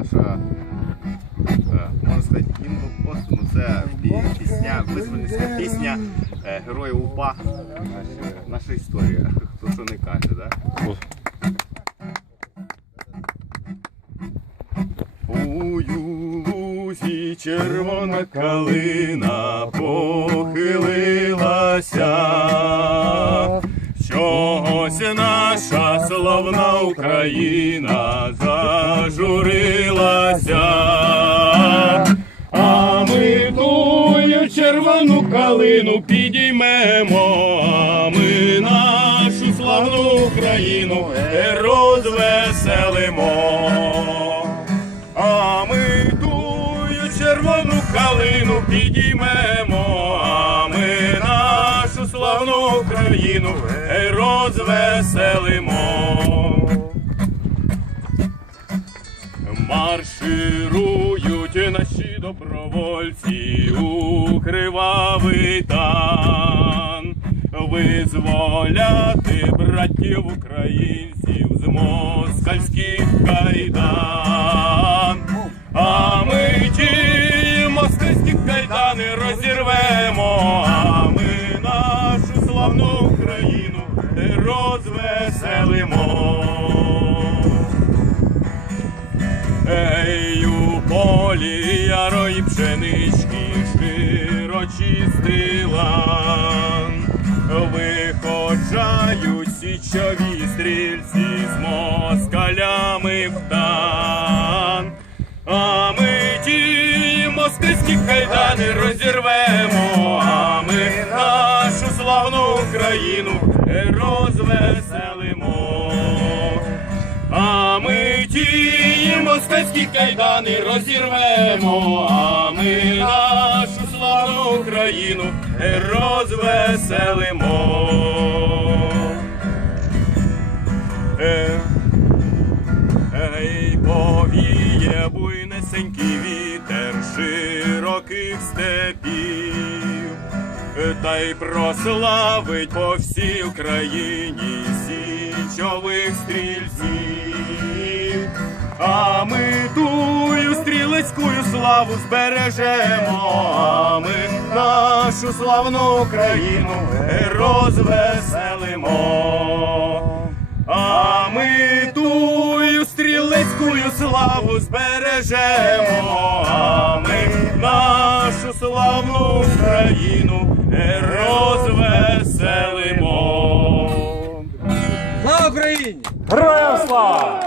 наша, е, можна сказати, гімн блокпосту, ну це пісня, визвольницька пісня е, героїв УПА, наша, наша історія, хто що не каже, да? Червона калина похилилася, Україна зажурилася, а ми тую червону калину підіймемо, а ми нашу славну Україну розвеселимо. А ми тую червону калину підіймемо, а ми нашу славну Україну розвеселимо. Марширують наші добровольці у кривавий тан, визволяти братів українців з москальських кайдан. А ми ті москальські кайдани розірвемо, а ми нашу славну Україну розвеселимо. У полі ярої пшенички широчистий лан. Виходжають січові стрільці з москалями в тан. А ми ті москальські кайдани розірвемо, а ми нашу славну Україну розвеселимо. Москальські кайдани розірвемо, а ми нашу славну Україну розвеселимо. Е, Ей, повіє буйнесенький вітер широких степів, та й прославить по всій Україні січових стрільців. Тую славу збережемо, а ми нашу славну Україну розвеселимо. А ми тую стрілецькую славу збережемо, а ми нашу славну Україну розвеселимо. Слава Україні! Героям слава!